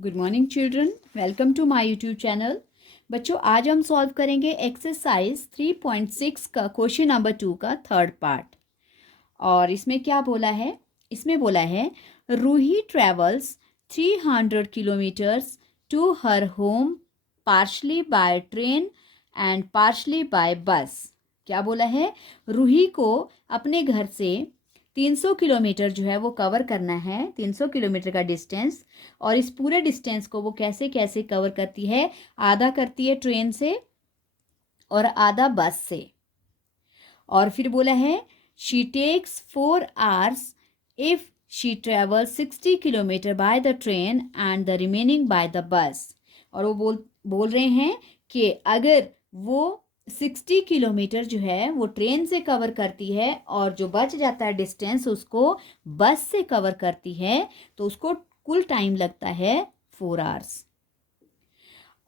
Good morning children, welcome to my YouTube channel. बच्चों, आज हम सॉल्व करेंगे एक्सरसाइज 3.6 का क्वेश्चन नंबर 2 का थर्ड पार्ट। और इसमें क्या बोला है? इसमें बोला है Ruhi travels 300 kilometres to her home partially by train and partially by bus. क्या बोला है? रूही को अपने घर से 300 किलोमीटर जो है वो कवर करना है, 300 किलोमीटर का डिस्टेंस। और इस पूरे डिस्टेंस को वो कैसे कैसे कवर करती है? आधा करती है ट्रेन से और आधा बस से। और फिर बोला है she takes 4 hours if she travel 60 kilometre by the train and the remaining by the bus. और वो बोल रहे हैं कि अगर वो 60 किलोमीटर जो है वो ट्रेन से कवर करती है और जो बच जाता है डिस्टेंस उसको बस से कवर करती है, तो उसको कुल टाइम लगता है 4 hours।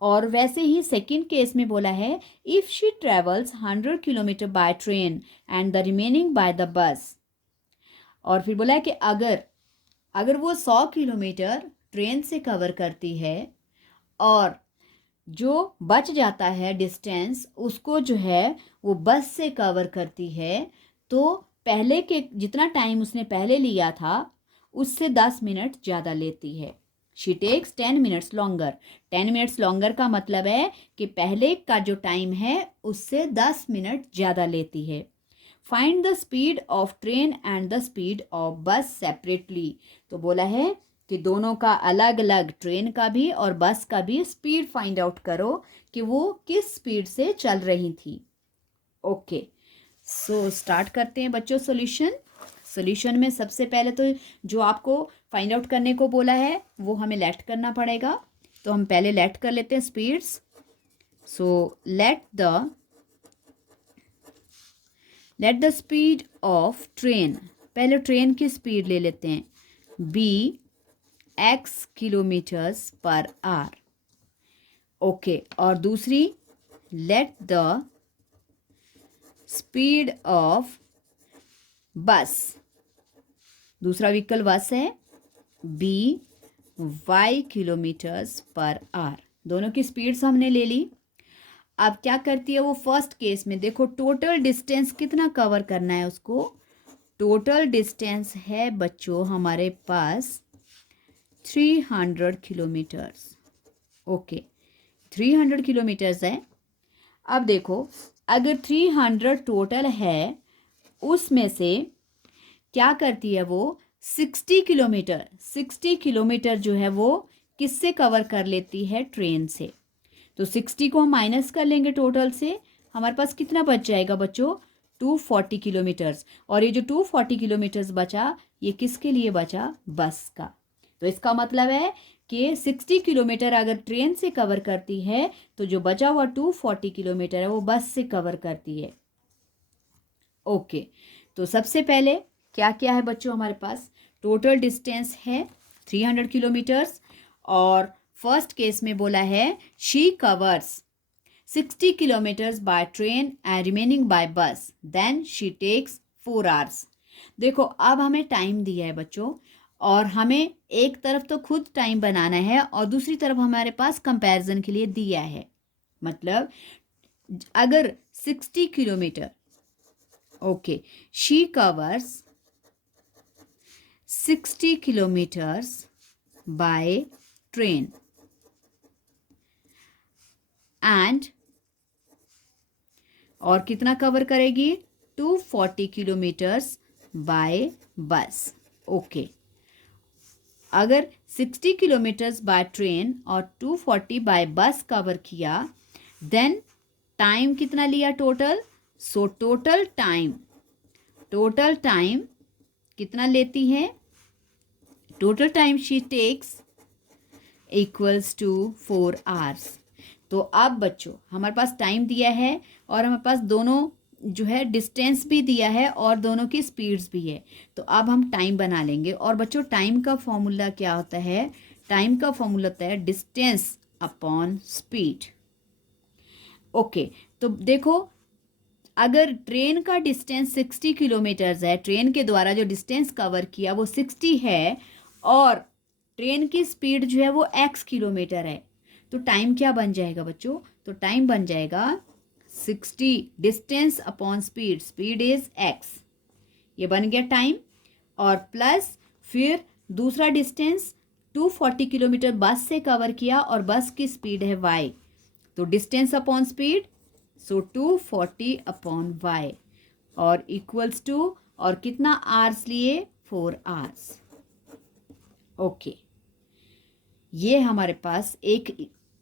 और वैसे ही सेकंड केस में बोला है if she travels 100 kilometre bye train and the remaining by the bus. और फिर बोला है कि अगर वो 100 किलोमीटर ट्रेन से कवर करती है और जो बच जाता है डिस्टेंस उसको जो है वो बस से कवर करती है, तो पहले के जितना टाइम उसने पहले लिया था उससे 10 मिनट ज़्यादा लेती है। She takes 10 minutes longer. 10 minutes longer का मतलब है कि पहले का जो टाइम है उससे 10 मिनट ज़्यादा लेती है। Find the speed of train and the speed of बस सेपरेटली। तो बोला है कि दोनों का अलग अलग, ट्रेन का भी और बस का भी स्पीड फाइंड आउट करो कि वो किस स्पीड से चल रही थी। ओके, सो स्टार्ट करते हैं बच्चों सॉल्यूशन में सबसे पहले तो जो आपको फाइंड आउट करने को बोला है वो हमें लेट करना पड़ेगा। तो हम पहले लेट कर लेते हैं speeds. So let the speed of train, पहले ट्रेन की स्पीड ले लेते हैं, be x kilometres per hour. Okay, और दूसरी लेट द स्पीड ऑफ बस, दूसरा व्हीकल बस है, be y kilometres per hour. दोनों की स्पीड्स हमने ले ली। अब क्या करती है वो फर्स्ट केस में? देखो टोटल डिस्टेंस कितना कवर करना है उसको। टोटल डिस्टेंस है बच्चों हमारे पास 300 किलोमीटर्स। ओके, 300 किलोमीटर्स है। अब देखो अगर 300 टोटल है उसमें से क्या करती है वो 60 किलोमीटर जो है वो किससे कवर कर लेती है? ट्रेन से। तो 60 को हम माइनस कर लेंगे टोटल से, हमारे पास कितना बच जाएगा बच्चों? 240 किलोमीटर्स। और ये जो 240 किलोमीटर्स बचा ये किसके लिए बचा? बस का। तो इसका मतलब है कि 60 किलोमीटर अगर ट्रेन से कवर करती है तो जो बचा हुआ 240 किलोमीटर है वो बस से कवर करती है। ओके, तो सबसे पहले क्या क्या है बच्चों हमारे पास? टोटल डिस्टेंस है 300 किलोमीटर्स और फर्स्ट केस में बोला है she covers 60 kilometres by train and remaining by bus, then she takes 4 hours। देखो अब हमें टाइम दिया है बच्चों और हमें एक तरफ तो खुद टाइम बनाना है और दूसरी तरफ हमारे पास कंपैरिजन के लिए दिया है। मतलब अगर 60 kilometre, okay, she covers 60 kilometres by train and, और कितना कवर करेगी? 240 किलोमीटर्स बाय बस। ओके, अगर 60 किलोमीटर्स बाय ट्रेन और 240 बाय बस कवर किया, देन टाइम कितना लिया टोटल? सो टोटल टाइम कितना लेती है? Total time she takes equals to 4 hours। तो अब बच्चों हमारे पास टाइम दिया है और हमारे पास दोनों जो है डिस्टेंस भी दिया है और दोनों की स्पीड्स भी है। तो अब हम टाइम बना लेंगे। और बच्चों टाइम का फॉर्मूला क्या होता है? टाइम का फॉर्मूला होता है डिस्टेंस अपॉन स्पीड। ओके, तो देखो अगर ट्रेन का डिस्टेंस 60 किलोमीटर्स है, ट्रेन के द्वारा जो डिस्टेंस कवर किया वो 60 है और ट्रेन की स्पीड जो है वो x किलोमीटर है, तो टाइम क्या बन जाएगा बच्चों? तो टाइम बन जाएगा 60 distance upon speed, speed is x, ये बन गया टाइम। और प्लस फिर दूसरा डिस्टेंस 240 किलोमीटर बस से कवर किया और बस की स्पीड है y, तो डिस्टेंस अपॉन स्पीड, सो 240 अपॉन y और इक्वल्स टू, और कितना आवर्स लिए? 4 आवर्स। ओके, ये हमारे पास एक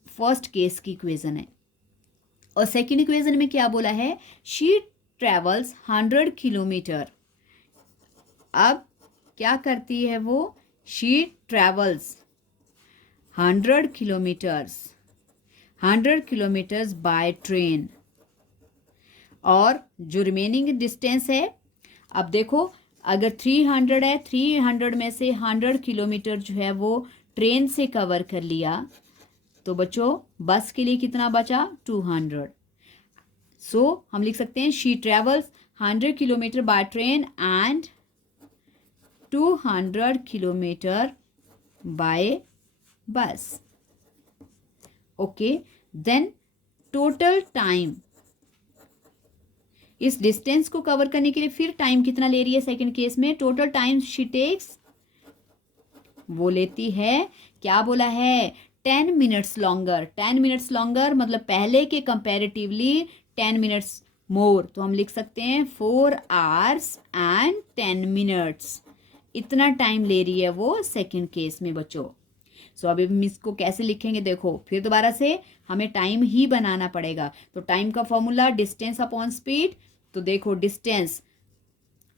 फर्स्ट केस की इक्वेशन है। और सेकंड इक्वेशन में क्या बोला है? She travels 100 kilometre. अब क्या करती है वो? She travels 100 kilometres, 100 kilometres by train. और जो रिमेनिंग डिस्टेंस है, अब देखो अगर 300 है, 300 में से 100 किलोमीटर जो है वो ट्रेन से कवर कर लिया, तो बच्चों बस के लिए कितना बचा? 200। सो हम लिख सकते हैं she travels 100 kilometre bye train and 200 kilometre bye बस। ओके, देन टोटल टाइम, इस डिस्टेंस को कवर करने के लिए फिर टाइम कितना ले रही है सेकंड केस में? टोटल टाइम शी टेक्स, वो लेती है, क्या बोला है? 10 मिनट्स लॉन्गर। 10 मिनट्स लॉन्गर मतलब पहले के कंपैरेटिवली 10 मिनट्स मोर, तो हम लिख सकते हैं 4 आवर्स एंड 10 मिनट्स। इतना टाइम ले रही है वो सेकंड केस में बच्चों। सो अभी हम इसको कैसे लिखेंगे? देखो फिर दोबारा से हमें टाइम ही बनाना पड़ेगा। तो टाइम का फॉर्मूला डिस्टेंस अपॉन स्पीड। तो देखो डिस्टेंस,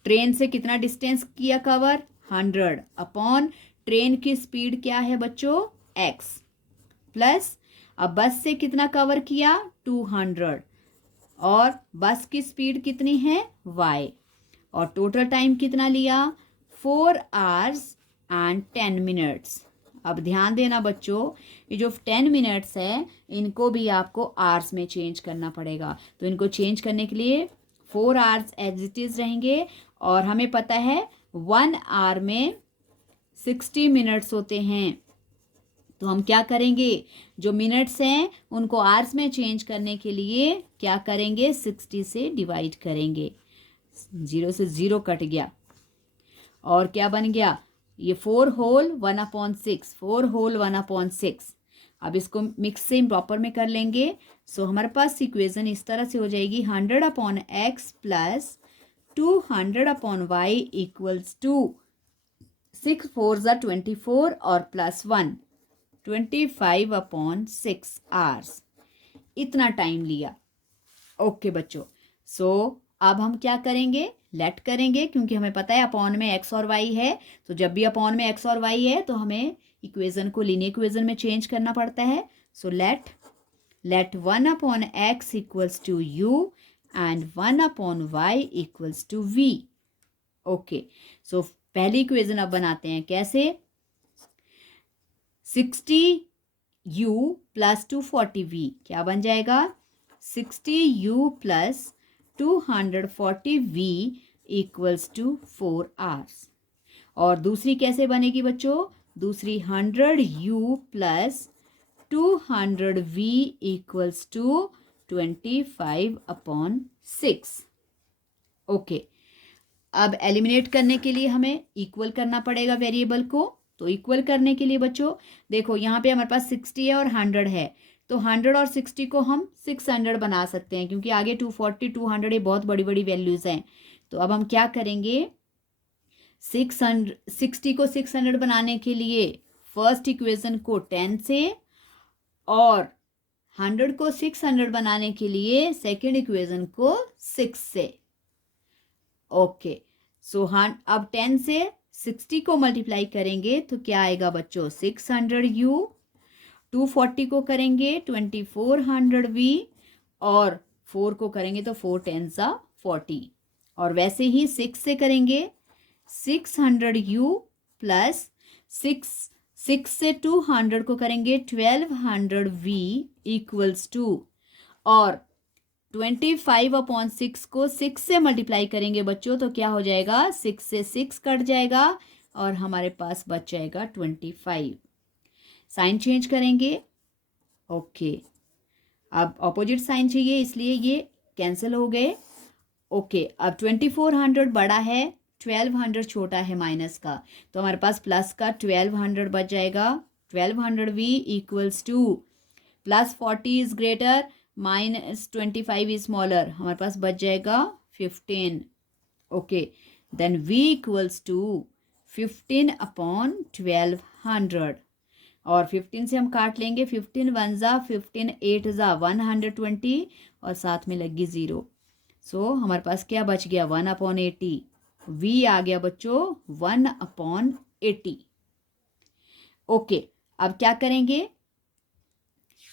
ट्रेन से कितना डिस्टेंस किया कवर? 100 अपॉन ट्रेन की स्पीड क्या है बच्चों? x, प्लस अब बस से कितना कवर किया? 200, और बस की स्पीड कितनी है? y, और टोटल टाइम कितना लिया? 4 आवर्स एंड 10 मिनट्स। अब ध्यान देना बच्चों, ये जो 10 मिनट्स है इनको भी आपको आवर्स में चेंज करना पड़ेगा। तो इनको चेंज करने के लिए 4 आवर्स एज इट इज रहेंगे, और हमें पता है 1 आवर में 60 मिनट्स होते हैं। तो हम क्या करेंगे? जो मिनट्स हैं उनको आवर्स में चेंज करने के लिए क्या करेंगे? 60 से डिवाइड करेंगे। 0 से 0 कट गया, और क्या बन गया? ये 4 होल 1/6, 4 होल 1/6। अब इसको मिक्स से इम्प्रॉपर में कर लेंगे। सो हमारे पास इक्वेशन इस तरह से हो जाएगी 100 upon x plus 200 upon y equals to 6 4 ज़ा 24 और प्लस 1 25 अपॉन 6 आवर्स। इतना टाइम लिया। ओके बच्चों, सो अब हम क्या करेंगे? लेट करेंगे, क्योंकि हमें पता है अपॉन में x और y है। तो जब भी अपॉन में x और y है तो हमें इक्वेशन को लीनियर इक्वेशन में चेंज करना पड़ता है। So let 1 upon x equals to u and 1 upon y equals to v। Okay, so पहली इक्वेशन अब बनाते हैं। कैसे? 60u प्लस 240v क्या बन जाएगा? 60u plus 240v equals to 4 hours. और दूसरी कैसे बनेगी बच्चों? दूसरी 100u plus 200v equals to 25 upon 6। Okay, अब एलिमिनेट करने के लिए हमें इक्वल करना पड़ेगा वेरिएबल को। तो इक्वल करने के लिए बच्चों देखो यहाँ पे हमारे पास 60 है और 100 है, तो 100 और 60 को हम 600 बना सकते हैं, क्योंकि आगे 240 200 ये बहुत बड़ी बड़ी वैल्यूज़ हैं। तो अब हम क्या करेंगे? 60 को 600 बनाने के लिए फर्स्ट इक्वेशन को 10 से, और 100 को 600 बनाने के लिए सेकेंड इक्वेशन को 6 से। ओके, सो अब 10 से 60 को मल्टीप्लाई करेंगे तो क्या आएगा बच्चों? 600u, 240 को करेंगे 2400v, और 4 को करेंगे तो 4 10 40, और वैसे ही 6 से करेंगे 600u प्लस 6 से 200 को करेंगे 1200v इक्वल्स टू, और 25 अपॉन 6 को 6 से मल्टीप्लाई करेंगे बच्चों तो क्या हो जाएगा? 6 से 6 कट जाएगा, और हमारे पास बच जाएगा 25। साइन चेंज करेंगे। ओके, अब ऑपोजिट साइन चाहिए इसलिए ये कैंसिल हो गए। ओके, अब 2400 बड़ा है, 1200 छोटा है माइनस का, तो हमारे पास प्लस का 1200 बच जाएगा। 1200v equals to plus 40 is greater minus 25 is smaller, हमारे पास बच जाएगा 15। Okay, then v equals to 15 upon 1200, और 15 से हम काट लेंगे। 15 वन ज़ा 15 8 ज़ा 120 और साथ में लगी 0। सो हमारे पास क्या बच गया 1/80। v आ गया बच्चों 1/80। ओके, अब क्या करेंगे,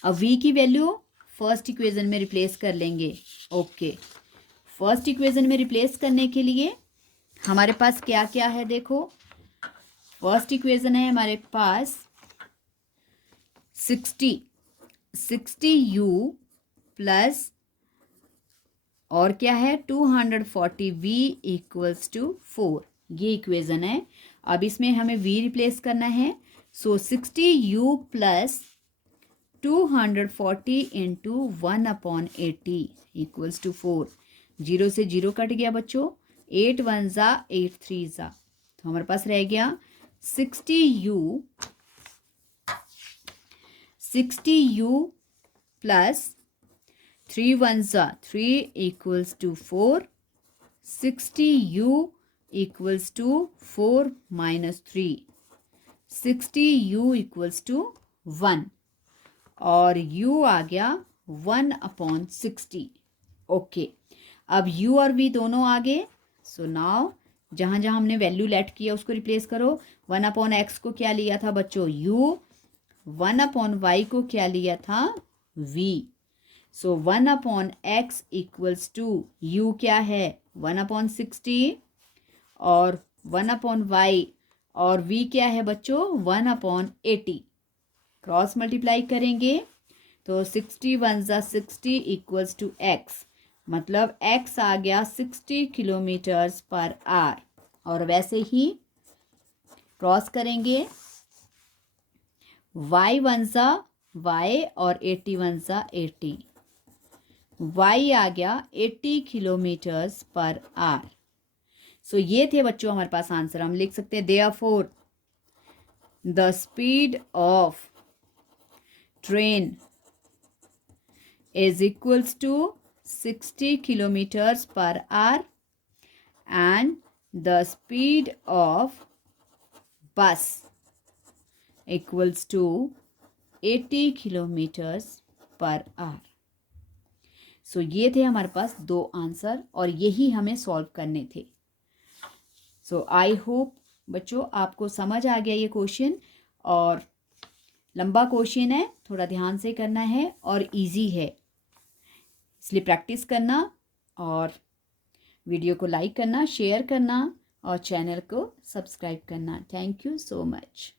अब v की वैल्यू फर्स्ट इक्वेशन में रिप्लेस कर लेंगे। ओके, फर्स्ट इक्वेशन में रिप्लेस करने के लिए हमारे पास क्या क्या है देखो। फर्स्ट इक्वेशन है हमारे पास 60u प्लस और क्या है 240v इक्वल्स टू 4, ये इक्वेशन है। अब इसमें हमें v रिप्लेस करना है। So 60u plus 240 into 1/80 equals to 4। 0 से 0 कट गया बच्चों, 8 1 ज़ा 8 3 ज़ा, तो हमारे पास रह गया 60u प्लस 3 1 ज़ा 3 equals to 4। 60u equals to 4 minus 3, 60u equals to 1 और u आ गया 1/60। ओके, अब u और v दोनों आ गए। सो नाउ जहाँ जहाँ हमने वैल्यू लेट किया उसको रिप्लेस करो। 1/x को क्या लिया था बच्चों u, 1/y को क्या लिया था v। So 1/x equals to u क्या है 1/60 और 1/y और v क्या है बच्चों 1/80। क्रॉस मल्टीप्लाई करेंगे तो 60 1 ज़ा 60 इक्वल्स टू x, मतलब x आ गया 60 किलोमीटर्स पर आवर। और वैसे ही क्रॉस करेंगे y 1 ज़ा y और 80 1 ज़ा 80, y आ गया 80 किलोमीटर्स पर आवर। सो ये थे बच्चों हमारे पास आंसर। हम लिख सकते हैं therefore the speed of train is equals to 60 kilometers per hour and the speed of bus equals to 80 kilometers per hour। सो ये थे हमारे पास दो आंसर और यही हमें सॉल्व करने थे। सो आई होप बच्चों आपको समझ आ गया ये क्वेश्चन, और लंबा क्वेश्चन है, थोड़ा ध्यान से करना है और इजी है, इसलिए प्रैक्टिस करना और वीडियो को लाइक करना, शेयर करना और चैनल को सब्सक्राइब करना। Thank you so much.